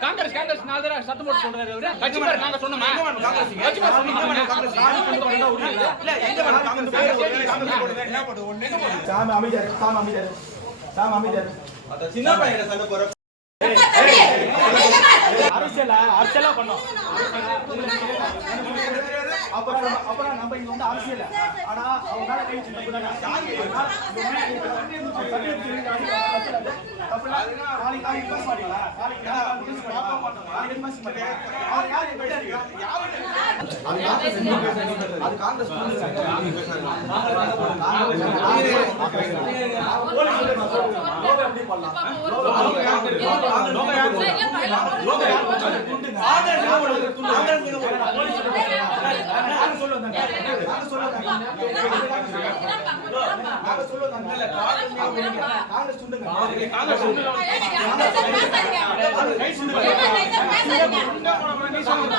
காங்கிரஸ் காங்கிரஸ் நாலு தடவை சத்தம் போட்டு சொல்றாரு அவரு கட்சி பேர் நாங்க சொன்னோமா கட்சி பேர் சொன்னீங்க சாமி அமைதியாரு சாமி அமைதியாரு சாமி அமைதியாரு சின்ன பையன் சண்டை போற அரசியல அரசியலா பண்ணோம் அப்புறம் அப்புறம் நம்ம இங்க வந்து அரசியல் ஆனா அவங்க மேல கை அது காங்கிரஸ் சொல்லுங்க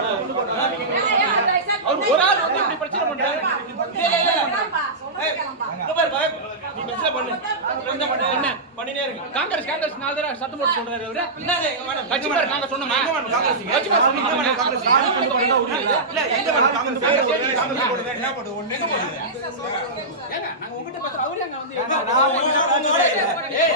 காங்கிரஸ் காங்கிரஸ் நாலு தடவை சத்தம் போட்டு சொல்றாரு அவரு ஏங்க நாங்க உங்ககிட்ட அவரே அங்க வந்து நான் உங்ககிட்ட ஏய்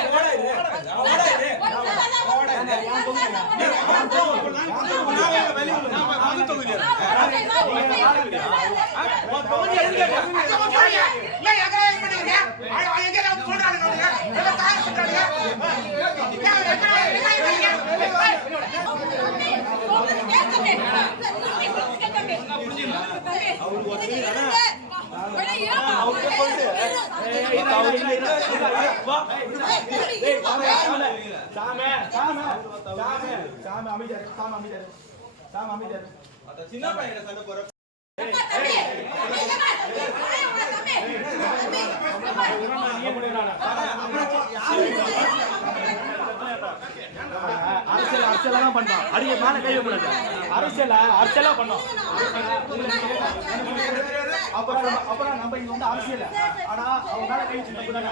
சின்ன பையன் சண்டை போற அரசியல் அரசியலா தான் பண்ணோம் அடிக்க மேல கை வைக்கூடாது அரசியல அரசியலா பண்ணோம் அப்புறம் அப்புறம் நம்ம இங்க வந்து அரசியல ஆனா அவங்க மேல கை வச்சு தப்பு தானே